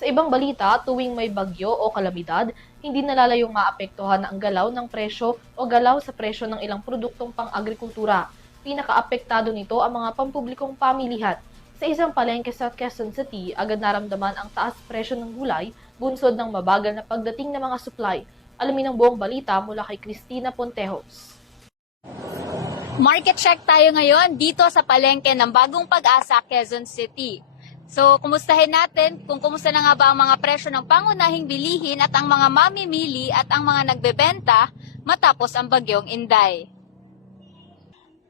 Sa ibang balita, tuwing may bagyo o kalamidad, hindi nalalayong maapektuhan ang galaw ng presyo o galaw sa presyo ng ilang produktong pang-agrikultura. Pinakaapektado nito ang mga pampublikong pamilihan. Sa isang palengke sa Quezon City, agad naramdaman ang taas presyo ng gulay, bunsod ng mabagal na pagdating ng mga supply. Alamin ang buong balita mula kay Cristina Pontejos. Market check tayo ngayon dito sa palengke ng Bagong Pag-asa, Quezon City. So, kumustahin natin kung kumusta na nga ba ang mga presyo ng pangunahing bilihin at ang mga mamimili at ang mga nagbebenta matapos ang bagyong Inday.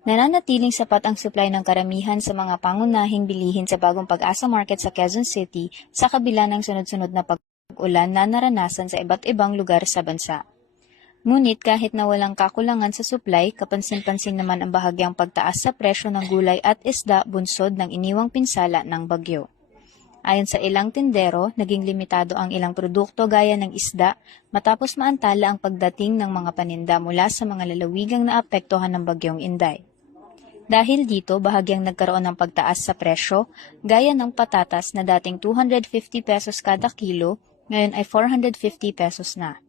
Nananatiling sapat ang supply ng karamihan sa mga pangunahing bilihin sa Bagong Pag-asa Market sa Quezon City sa kabila ng sunod-sunod na pag-ulan na naranasan sa iba't ibang lugar sa bansa. Ngunit kahit na walang kakulangan sa supply, kapansin-pansin naman ang bahagyang pagtaas sa presyo ng gulay at isda bunsod ng iniwang pinsala ng bagyo. Ayon sa ilang tindero, naging limitado ang ilang produkto gaya ng isda matapos maantala ang pagdating ng mga paninda mula sa mga lalawigang naapektuhan ng bagyong Inday. Dahil dito, bahagyang nagkaroon ng pagtaas sa presyo, gaya ng patatas na dating 250 pesos kada kilo, ngayon ay 450 pesos na.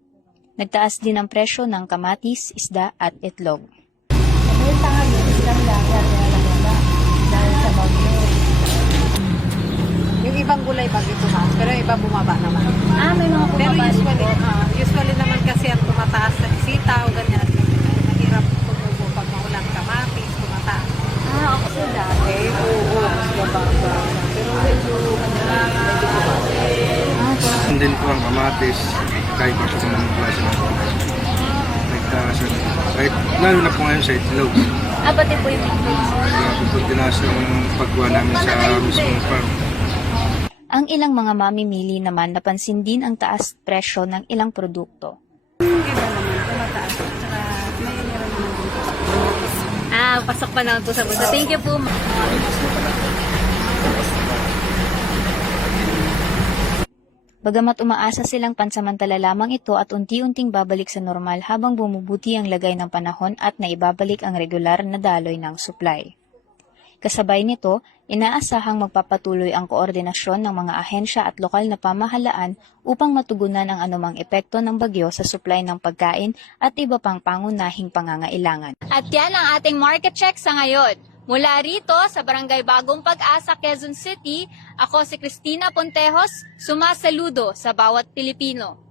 Nagtaas din ang presyo ng kamatis, isda at itlog. Yung ibang gulay bagay tumaas, pero yung iba bumaba naman. May mga Pero usually naman kasi ang tumataas na sitaw, ganyan. Mahirap tumubo pag maulang kamatis, tumataas. Kasi dati. Mas bababa. Pero medyo Din po ang kamatis, kahit pa sa mga klase ng nagtaas. Kahit lalo na po ngayon sa itlog. Pati po yung itlog. Grabe po tinaas yung pagkuha namin sa mismong farm. Ang ilang mga mamimili naman napansin din ang taas presyo ng ilang produkto. iba naman, tumataas. Saka may meron naman din. Pasok pa naman po sa bulsa. Thank you po. Bagamat umaasa silang pansamantala lamang ito at unti-unting babalik sa normal habang bumubuti ang lagay ng panahon at naibabalik ang regular na daloy ng supply. Kasabay nito, inaasahang magpapatuloy ang koordinasyon ng mga ahensya at lokal na pamahalaan upang matugunan ang anumang epekto ng bagyo sa supply ng pagkain at iba pang pangunahing pangangailangan. At yan ang ating market check sa ngayon. Mula rito sa Barangay Bagong Pag-asa, Quezon City, ako si Cristina Pontejos, sumasaludo sa bawat Pilipino.